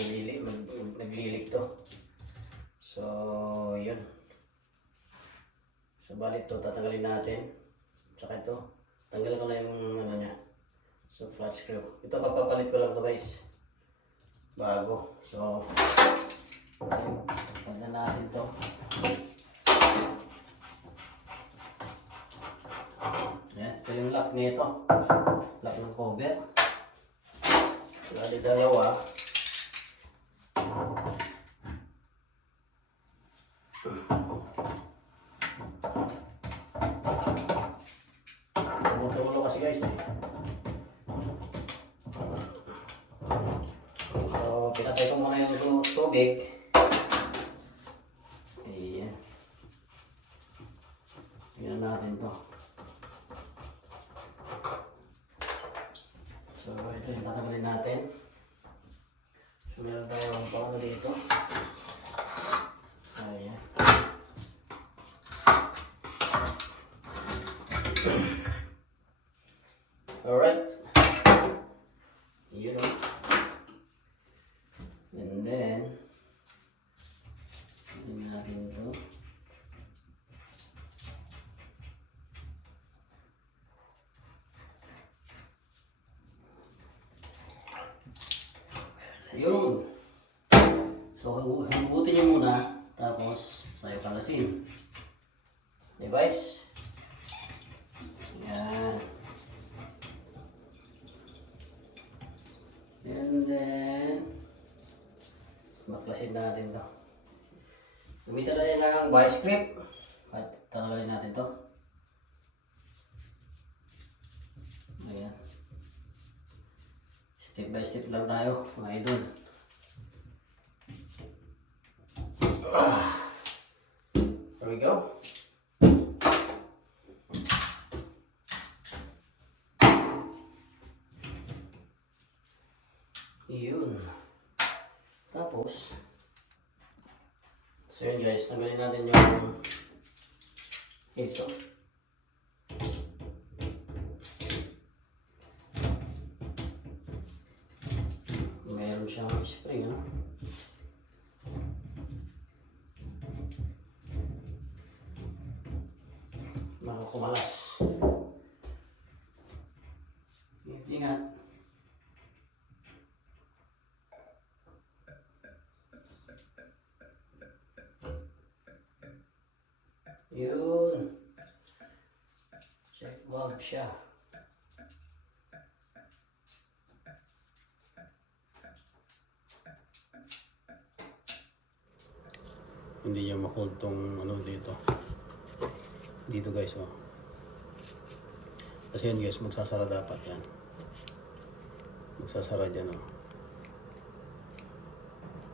naglilik to. So, yun. So, bali ito, tatanggalin natin. Tsaka ito, tanggalin ko na yung ano niya. So, flat screw. Ito, kapapalit ko lang to guys. Bago. So, pagdan natin to. Yan, ito yung lock nito. Lock ng cover. Bali dalawa. Tumutulo kasi guys eh. So, pinatay ko muna yung tubig. Ayan. Tingnan natin to. So, ito yung tatanggalin natin. So, meron tayong paano dito. Ayan. Alright. You know. And then, tingnan natin ito. Yun. So, hugutin nyo muna. Tapos, tayo palasin. Device. Yan. And then, baklasin natin to. Gamitin natin lang vice grip. At tanggalin natin to. Ayan. Step by step lang tayo, mga idol. There we go. Yun. Tapos, so yun guys, tanggalin natin yung ito. Meron siyang spring, ano? Baka kumalas. Ingat. Yun. Check valve siya. Hindi niya ma-hold tong ano dito. Dito guys, oh. Kasi yan guys, magsasara dapat yan. Magsasara dyan, oh.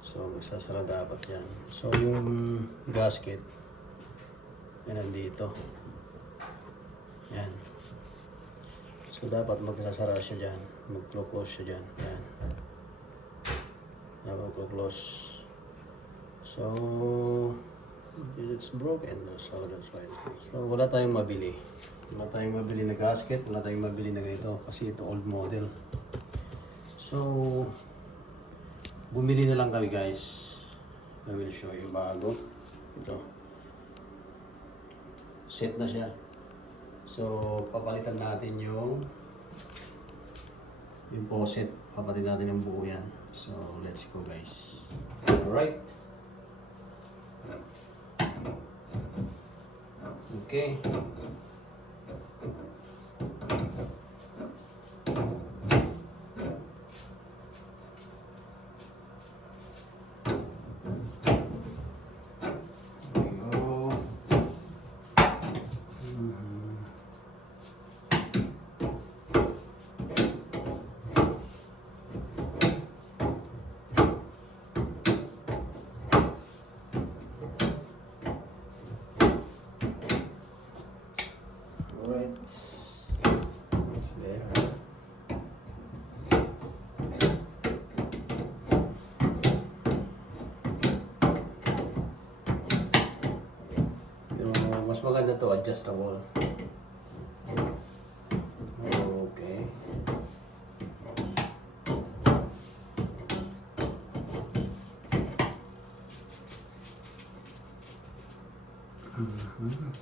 So, magsasara dapat yan. So, yung gasket, yan nandito. Yan. So, dapat magsasara siya dyan. Mag-close siya dyan. Yan. Dapat mag-close. So, it's broken. So, that's why. So, wala tayong mabili. Wala tayong mabili na gasket. Wala tayong mabili na ganito. Kasi ito old model. So, bumili na lang kami guys. I will show you bago. Ito. Set na siya. So, papalitan natin yung faucet. Papalitan natin yung buo yan. So, let's go guys. Alright. Okay. It's better. Pero mas maganda to, adjustable. Okay. Mhm.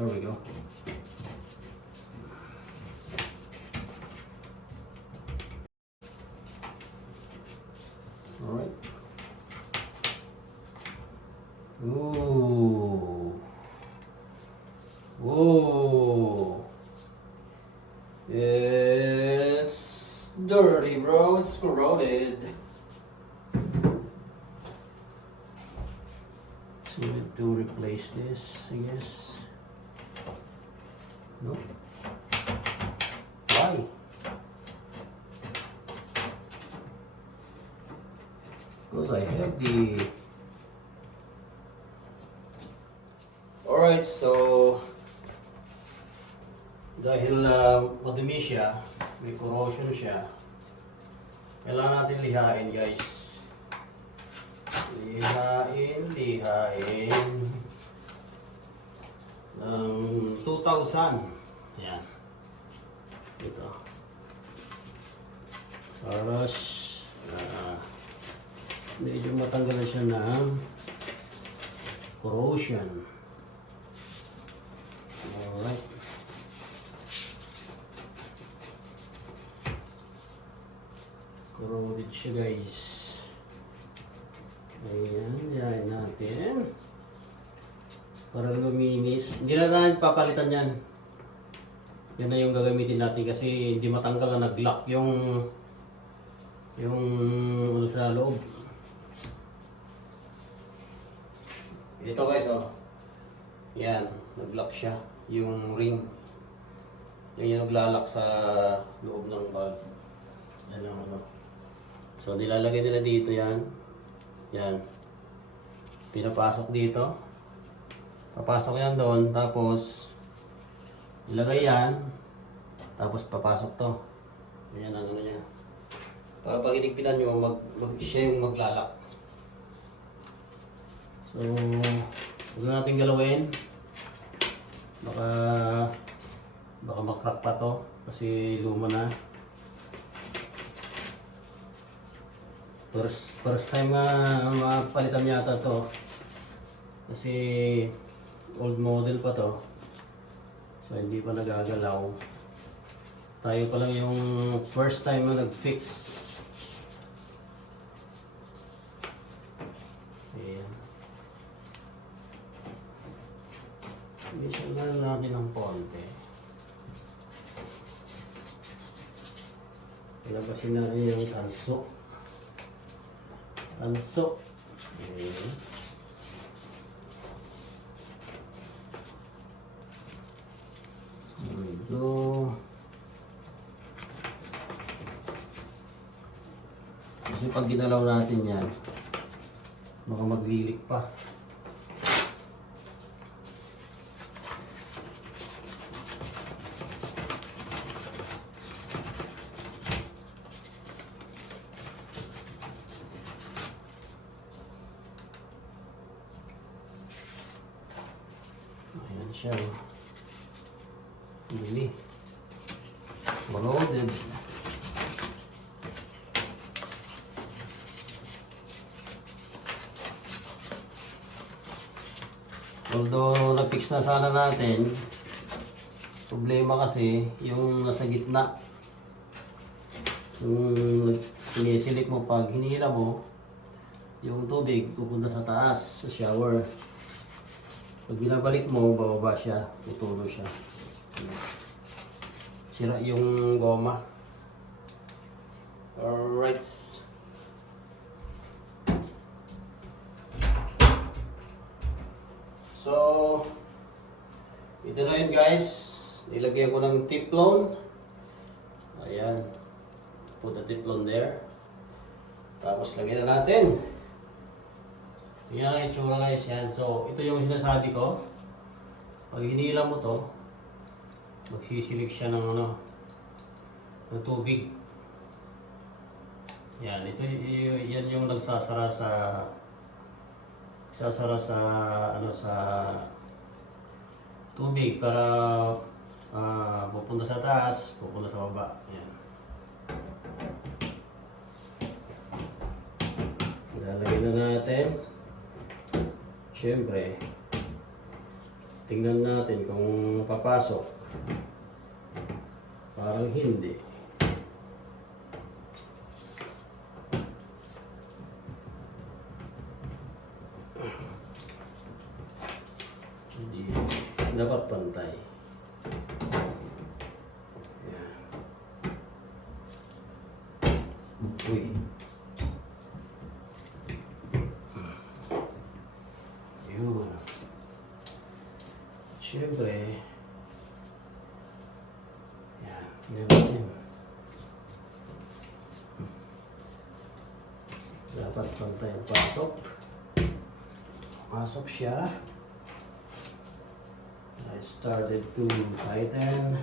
There we go. All right. Ooh. Whoa. It's dirty, bro. It's corroded. So we need to replace this, I guess. No. Why? Because I have the... Alright, so dahil madumi siya, may corrosion siya, kailangan natin lihain, guys. Lihain ng 2,000. Yan. Ito. Para medyo matanggalan siya ng corrosion. Alright. Corroded siya, guys. Ayan, yain natin. Para luminis. Hindi na natin papalitan yan. Yan na yung gagamitin natin kasi hindi matanggal na nag-lock yung ano sa loob. Ito, guys, oh. Yan, nag-lock siya. Yung ring. Yan yung naglalak sa loob ng valve. Yan ang ano. So, nilalagay nila dito yan. Yan. Pinapasok dito. Papasok yan doon. Tapos, ilagay yan. Tapos, papasok to. Yan ang ano niya. Para pag inigpitan nyo, siya yung maglalak. So, huwag na natin galawin. Baka makrak pa to. Kasi luma na. First time nga mapalitan yata to. Kasi old model pa to. So hindi pa nagagalaw. Tayo pa lang yung first time na nag-fix. Ayan. Isa na natin ng konti. Ilabasin natin yung tanso. Tanso. Okay. Ito. Kasi pag ginalaw natin yan, baka maglilik pa. Ayan siya. Ini. Loaded. Although na-fix na sana natin, problema kasi yung nasa gitna. Yung sinisilik mo pag hinila mo, yung tubig pupunta sa taas, sa shower. Pag binabalik mo, bababa siya, tutulo siya. Sira yung goma. Alright. So, ito na yun, guys. Nilagyan ko ng Teflon. Ayan. Put the Teflon there. Tapos lagyan na natin. Yan ang itsura guys yan. So, ito yung sinasabi ko. Pag hinila mo to, magsisilik siya ng ano, ng tubig. Yan, yan yung nagsasara sa ano sa tubig para pupunta sa taas, pupunta sa baba. Yan. Ilalagay na natin. Siyempre, tingnan natin kung papasok. Parang hindi. Hindi. Dapat pantay. Yan. Uy. Yun. Siyempre, yan, tingnan natin. Dapat pantay ang pasok. Pasok siya. I started to tighten.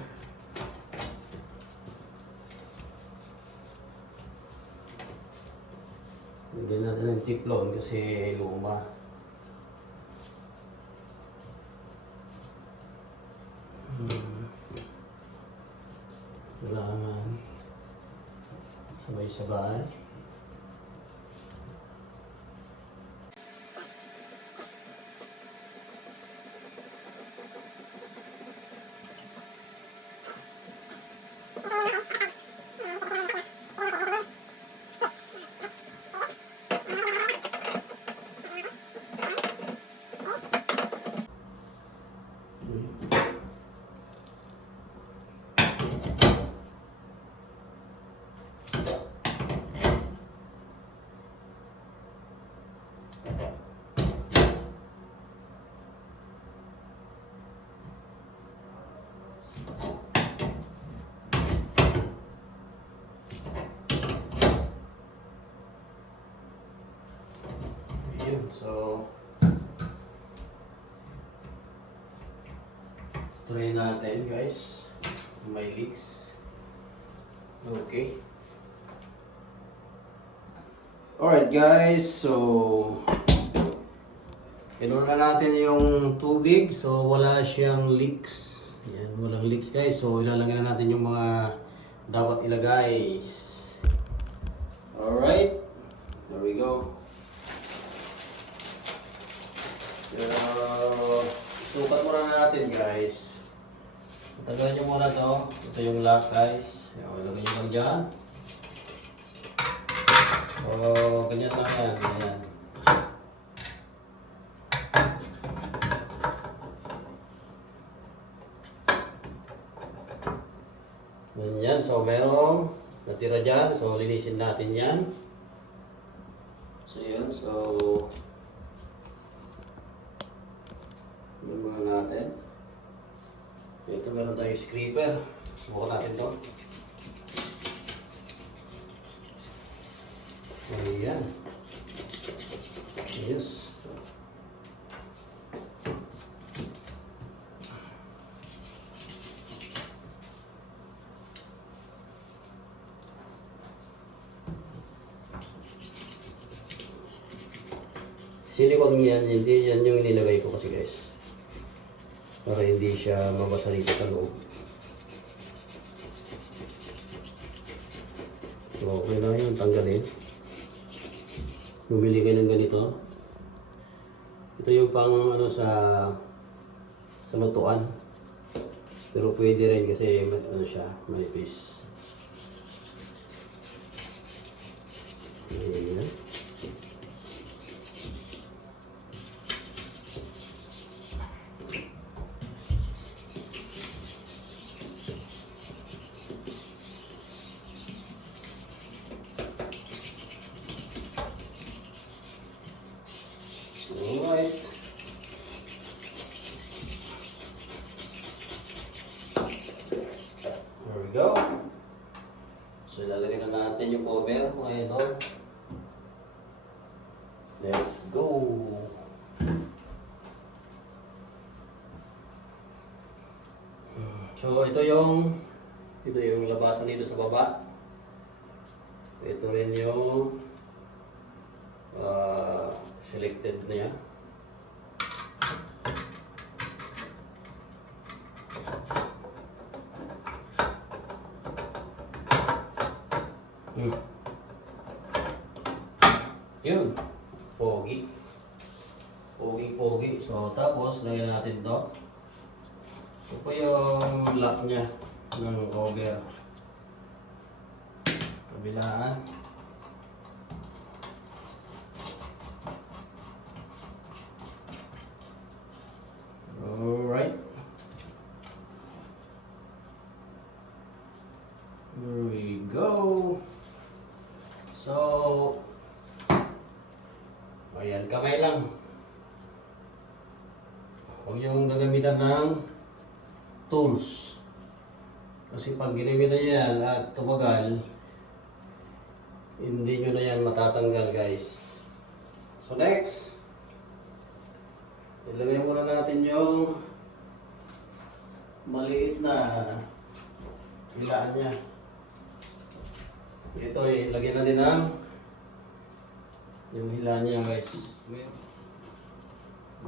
Lagyan natin ng tiplon kasi luma. Kailangan sabay-sabay. Ayun, so try natin guys kung may leaks. Okay. Alright guys, so inuna natin yung tubig, so wala siyang leaks. Yan, walang leaks guys. So ilalagay na natin yung mga dapat ilagay. Alright, there we go. Sukat muna natin guys. Tagalin nyo muna to. Ito yung lock guys. Ilagay nyo lang dyan. So, ganyan lang yan. Ganyan. Ganyan. So, merong natira dyan. So, linisin natin yan. So, yun. So, ano muna natin. Ito meron tayong scraper. Subukan natin to. Ayan. Yes. Silicone yan, hindi yan yung nilagay ko kasi guys. Para hindi siya mabasa rito sa loob. So, okay lang yun, tanggalin. Bumili kayo ng ganito. Ito yung pang ano sa lutuan. Pero pwede rin kasi ano siya, manipis. Ayan. Alright. There we go. So, ilalagay na natin yung cover mga idol. Let's go! So ito yung labasan dito sa baba. Ito rin yung selected na yan. Yun. Pogi. Pogi. So, tapos, lagyan natin to. Ito po yung lock niya ng cover. Kabilaan. Alright. Here we go. So, ayan, kamay lang. Huwag yung gagamitan ng tools. Kasi pag ginamitan nyo yan at tumagal, hindi nyo na yan matatanggal, guys. So next, ilagay muna natin yung maliit na hilaan niya. Ito, ilagay natin ang yung hilaan niya, guys.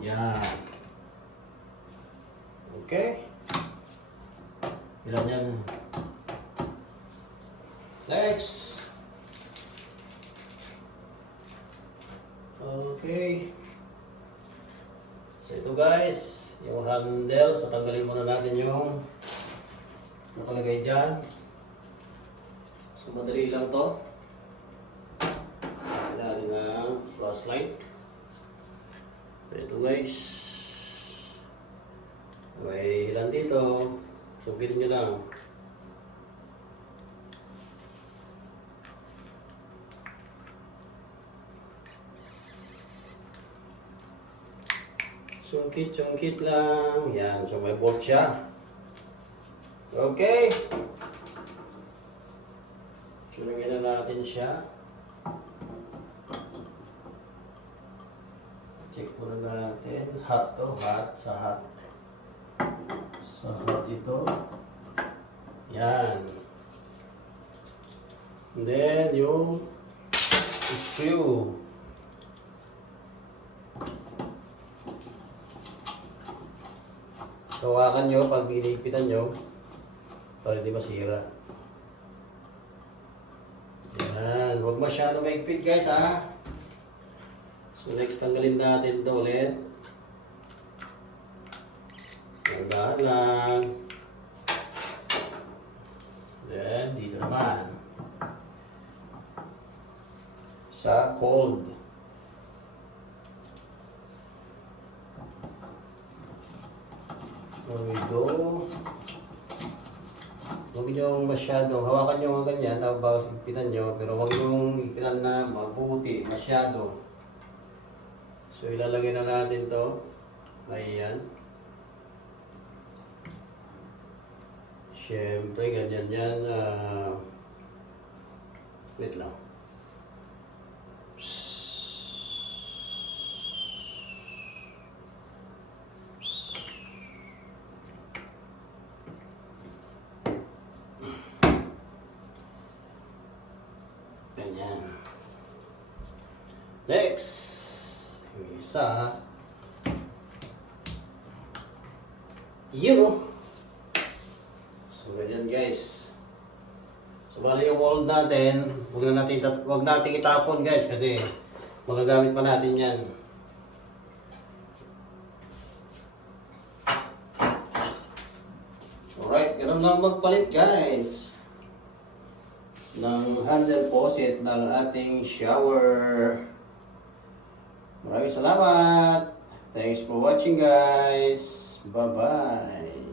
Yan. Okay. Hilaan niya. Next. Okay. So ito, guys, yung handle. So tanggalin muna natin yung nakalagay dyan. So madali lang to. Kailangan ng flashlight. So ito, guys. May ilan dito. Sugin nyo lang. Sungkit lang. Yan. So may bolt siya. Okay. So lagyan na natin siya. Check muna natin. Hot to. Hot. Sa hot. Sa hot ito. Yan. And then yung screw. Hawakan nyo pag iniipitan nyo para hindi masira. Yan. Huwag masyado maigpit, guys, ha. So next, tanggalin natin ito ulit. Tandaan lang. Then dito naman sa cold. There we go. Huwag nyo masyadong, hawakan nyo ganyan, tapos ipitan nyo, pero huwag nyo ipitan na mabuti, masyado. So ilalagay na natin to. Ayan. Siyempre, ganyan yan. Wait lang. Ganyan. Next, yung isa. Yun, oh. So, ganyan, guys. So, bali yung mold natin, huwag natin itapon, guys, kasi magagamit pa natin yan. Alright, ganun lang magpalit, guys, ng handle faucet ng ating shower. Maraming salamat. Thanks for watching, guys. Bye-bye.